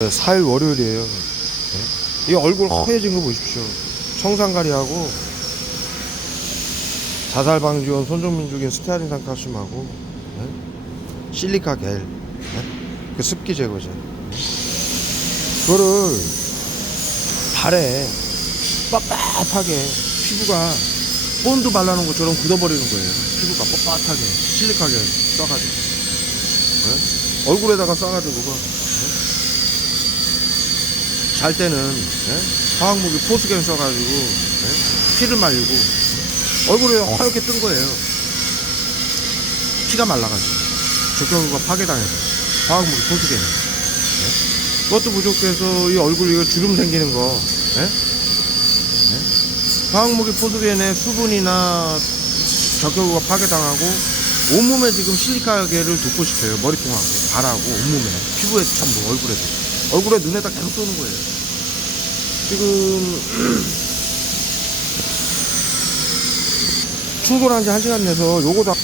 4일 월요일이에요. 네. 이 얼굴 어. 허해진 거 보십시오. 청산가리하고 자살 방지원 손정민 죽인 스테아린 산 칼슘하고 네. 실리카 겔, 네. 그 습기 제거제. 그거를 발에 빳빳하게 피부가 본드 발라놓은 것처럼 굳어버리는 거예요. 피부가 뻣뻣하게 실리카 겔 써가지고 네. 얼굴에다가 써가지고 그거 잘 때는 예? 화학무기 포스겐 써가지고 예? 피를 말리고 얼굴에 하얗게 뜬 거예요. 피가 말라가지고 적혈구가 파괴당해서 화학무기 포스겐. 예? 그것도 부족해서 이 얼굴 이거 주름 생기는 거. 예? 예? 화학무기 포스겐의 수분이나 적혈구가 파괴당하고 온몸에 지금 실리카계를 돋보시켜요. 머리통하고 발하고 온몸에 피부에 전부 얼굴에도. 얼굴에 눈에다 계속 쏘는 거예요. 지금 출근한 지한 시간 내서 요거 다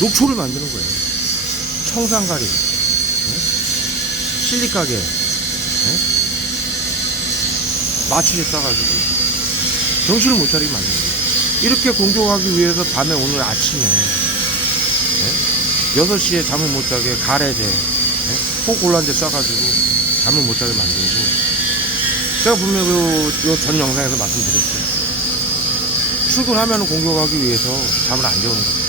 녹초를 만드는 거예요. 청산가리, 네? 실리카게, 네? 마취제 싸가지고 정신을 못 차리게 만드는 거예요. 이렇게 공격하기 위해서 밤에 오늘 아침에 네? 6시에 잠을 못 자게 가래제, 네? 호골란제 싸가지고 잠을 못 자게 만들고 제가 분명히 그 전 영상에서 말씀드렸어요. 출근하면 공격하기 위해서 잠을 안 재우는 거예요.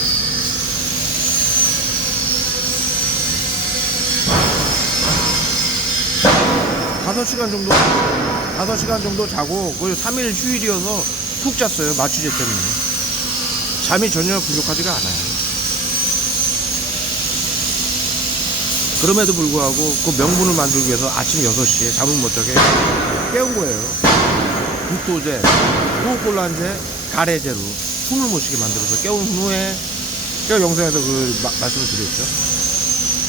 다섯 시간 정도, 다섯 시간 정도 자고, 그 3일 휴일이어서 푹 잤어요. 마취제 때문에. 잠이 전혀 부족하지가 않아요. 그럼에도 불구하고 그 명분을 만들기 위해서 아침 6시에 잠을 못 자게 깨운 거예요. 국도제, 호흡곤란제, 가래제로 숨을 못 쉬게 만들어서 깨운 후에 제가 영상에서 그 마- 말씀을 드렸죠.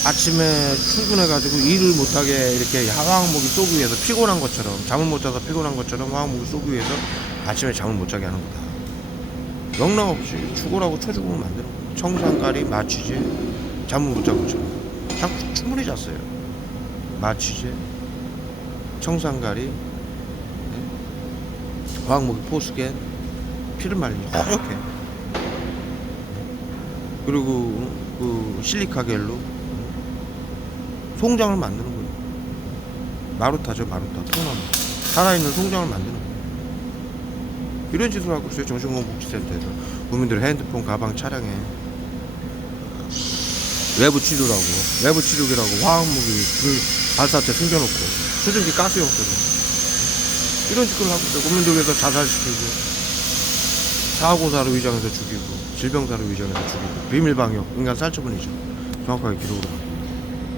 아침에 출근해가지고 일을 못하게 이렇게 화학목이 쏘기 위해서 피곤한 것처럼 잠을 못 자서 피곤한 것처럼 화학목이 쏘기 위해서 아침에 잠을 못 자게 하는 거다. 영락 없이 죽으라고 쳐죽으면 만드는 거예요. 청산가리, 마취제, 잠을 못 자고. 자 꾸 충분히 잤어요. 마취제, 청산가리, 네? 화학무기 포스겐, 피를 말리니 허옇게. 그리고 그 실리카겔로 송장을 만드는 거예요. 마루타죠, 마루타. 통나무. 살아있는 송장을 만드는 거예요. 이런 짓을 하고 있어요. 정신건강복지센터에서. 국민들 핸드폰, 가방, 차량에 외부 치료라고 외부 치료기라고 화학 무기 그 발사체 숨겨놓고 수증기 가스용처럼 이런 짓을 하고 있어요. 국민들 위해서 자살시키고 사고사로 위장해서 죽이고 질병사로 위장해서 죽이고 비밀방역 인간 살처분이죠. 정확하게 기록으로.